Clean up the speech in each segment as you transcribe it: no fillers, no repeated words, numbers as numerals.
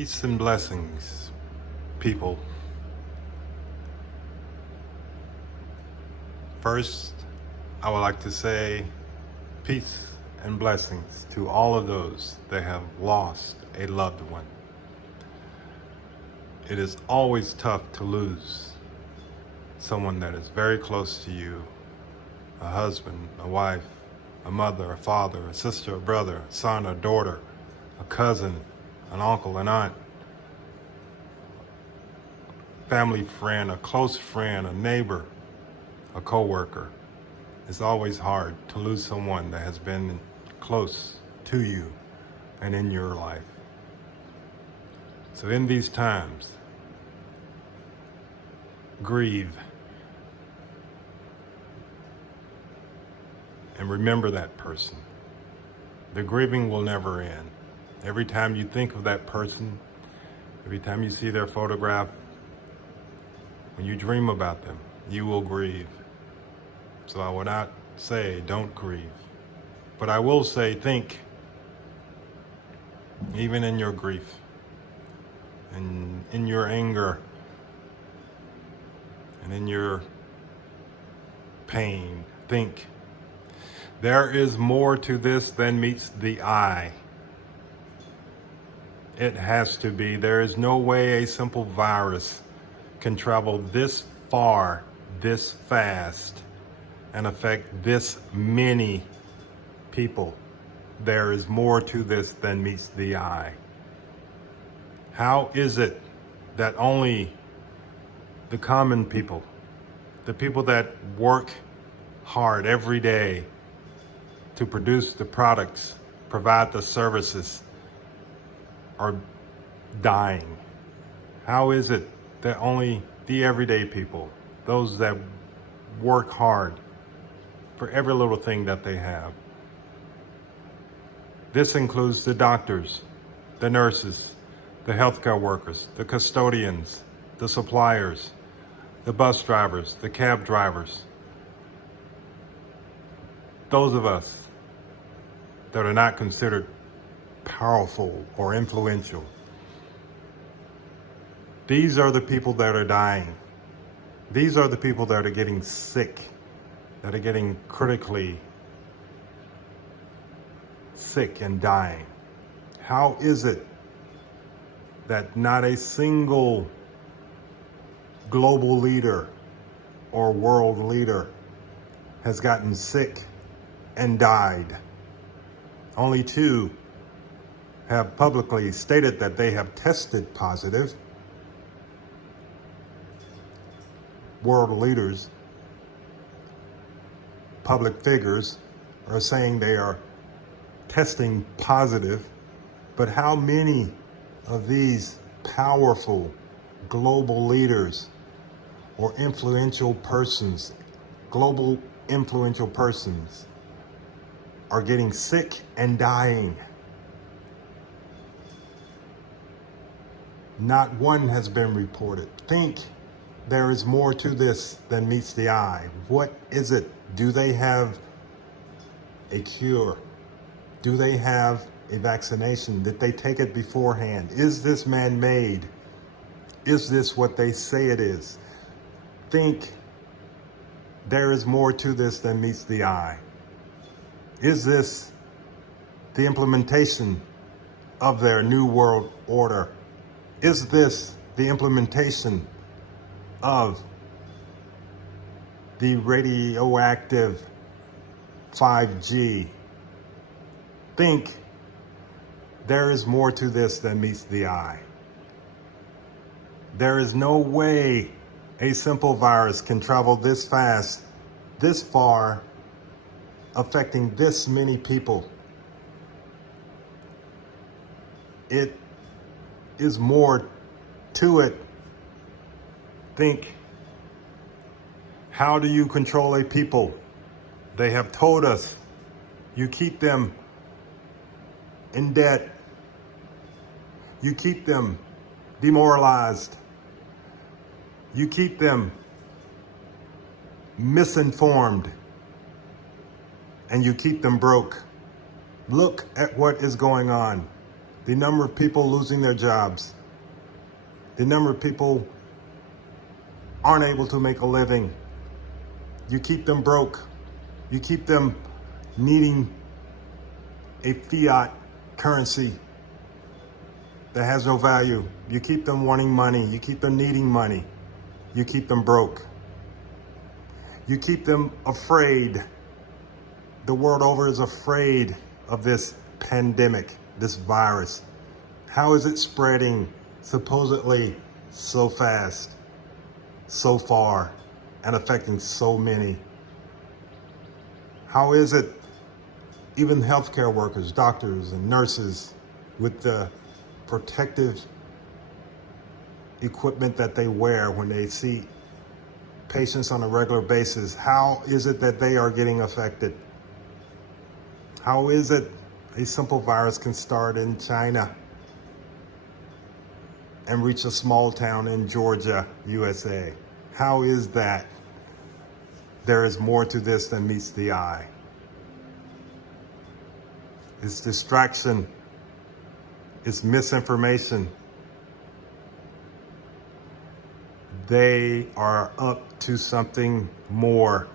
Peace and blessings, people. First, I would like to say peace and blessings to all of those that have lost a loved one. It is always tough to lose someone that is very close to you, a husband, a wife, a mother, a father, a sister, a brother, a son, a daughter, a cousin, an uncle, an aunt, family friend, a close friend, a neighbor, a coworker. It's always hard to lose someone that has been close to you and in your life. So in these times, grieve and remember that person. The grieving will never end. Every time you think of that person, every time you see their photograph, when you dream about them, you will grieve. So I will not say don't grieve, but I will say think, even in your grief and in your anger and in your pain, think. There is more to this than meets the eye. It has to be. There is no way a simple virus can travel this far, this fast, and affect this many people. There is more to this than meets the eye. How is it that only the common people, the people that work hard every day to produce the products, provide the services, are dying? How is it that only the everyday people, those that work hard for every little thing that they have? This includes the doctors, the nurses, the healthcare workers, the custodians, the suppliers, the bus drivers, the cab drivers. Those of us that are not considered powerful or influential. These are the people that are dying. These are the people that are getting sick, that are getting critically sick and dying. How is it that not a single global leader or world leader has gotten sick and died? Only two have publicly stated that they have tested positive. World leaders, public figures, are saying they are testing positive, but how many of these powerful global leaders or influential persons, global influential persons, are getting sick and dying? Not one has been reported. Think there is more to this than meets the eye. What is it? Do they have a cure? Do they have a vaccination? Did they take it beforehand? Is this man-made? Is this what they say it is? Think there is more to this than meets the eye. Is this the implementation of their new world order? Is this the implementation of the radioactive 5G? Think there is more to this than meets the eye. There is no way a simple virus can travel this fast, this far, affecting this many people. It is more to it. Think, how do you control a people? They have told us you keep them in debt. You keep them demoralized. You keep them misinformed. And you keep them broke. Look at what is going on. the number of people losing their jobs, the number of people aren't able to make a living. You keep them broke. You keep them needing a fiat currency that has no value. You keep them wanting money. You keep them needing money. You keep them broke. You keep them afraid. The world over is afraid of this pandemic, this virus. How is it spreading supposedly so fast, so far, and affecting so many? How is it even healthcare workers, doctors and nurses with the protective equipment that they wear when they see patients on a regular basis, how is it that they are getting affected? How is it a simple virus can start in China and reach a small town in Georgia, USA? How is that? There is more to this than meets the eye. It's distraction. It's misinformation. They are up to something more.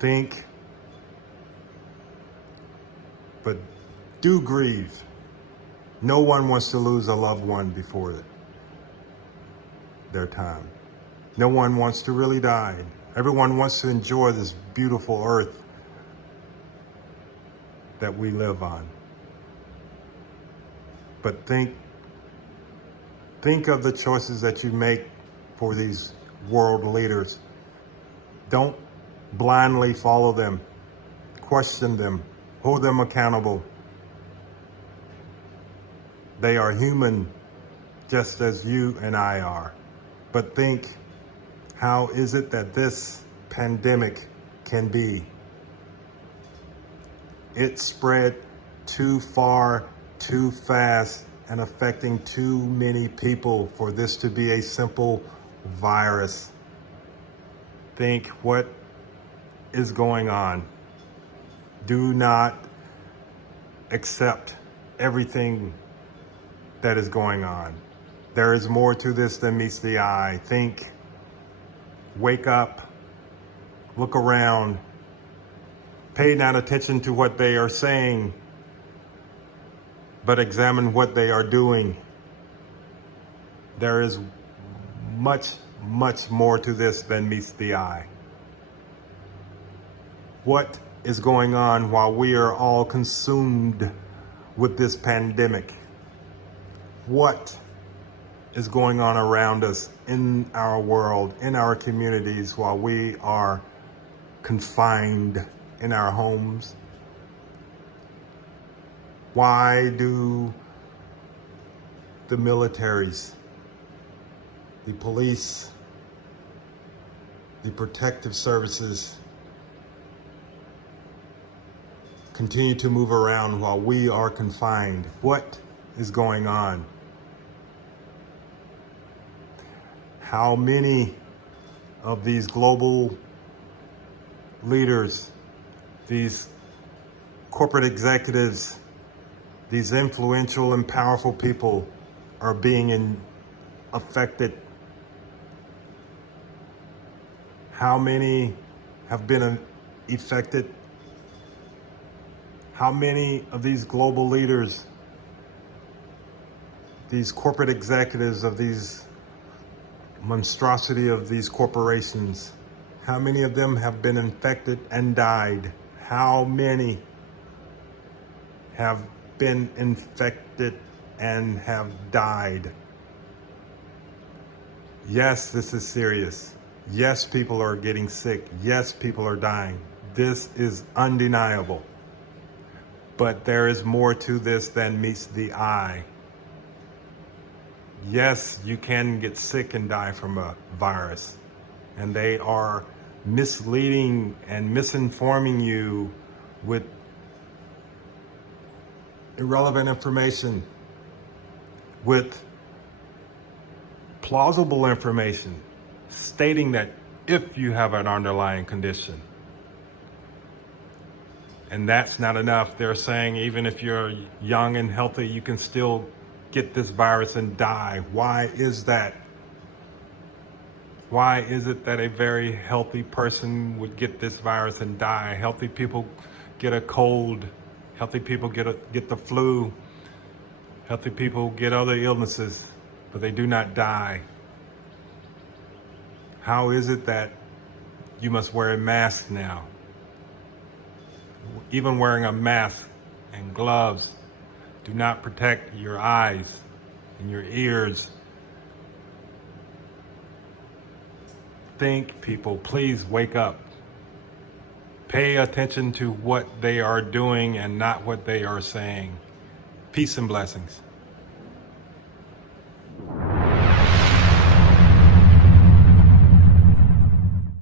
Think, but do grieve. No one wants to lose a loved one before their time. No one wants to really die. Everyone wants to enjoy this beautiful earth that we live on. But think of the choices that you make for these world leaders. Don't blindly follow them. Question them. Hold them accountable. They are human just as you and I are. But think, how is it that this pandemic can be? It spread too far, too fast, and affecting too many people for this to be a simple virus. Think, what is going on? Do not accept everything that is going on. There is more to this than meets the eye. Think, wake up, look around, pay not attention to what they are saying, but examine what they are doing. There is much, much more to this than meets the eye. What is going on while we are all consumed with this pandemic? What is going on around us in our world, in our communities, while we are confined in our homes? Why do the militaries, the police, the protective services continue to move around while we are confined? What is going on? How many of these global leaders, these corporate executives, these influential and powerful people are being affected? How many have been affected? How many of these global leaders, these corporate executives of these monstrosity of these corporations, how many of them have been infected and died? How many have been infected and have died? Yes, this is serious. Yes, people are getting sick. Yes, people are dying. This is undeniable. But there is more to this than meets the eye. Yes, you can get sick and die from a virus, and they are misleading and misinforming you with irrelevant information, with plausible information, stating that if you have an underlying condition, And that's not enough. They're saying even if you're young and healthy, you can still get this virus and die. Why is that? Why is it that a very healthy person would get this virus and die? Healthy people get a cold. Healthy people get the flu. Healthy people get other illnesses, but they do not die. How is it that you must wear a mask now? Even wearing a mask and gloves do not protect your eyes and your ears. Think, people, please wake up. Pay attention to what they are doing and not what they are saying. Peace and blessings.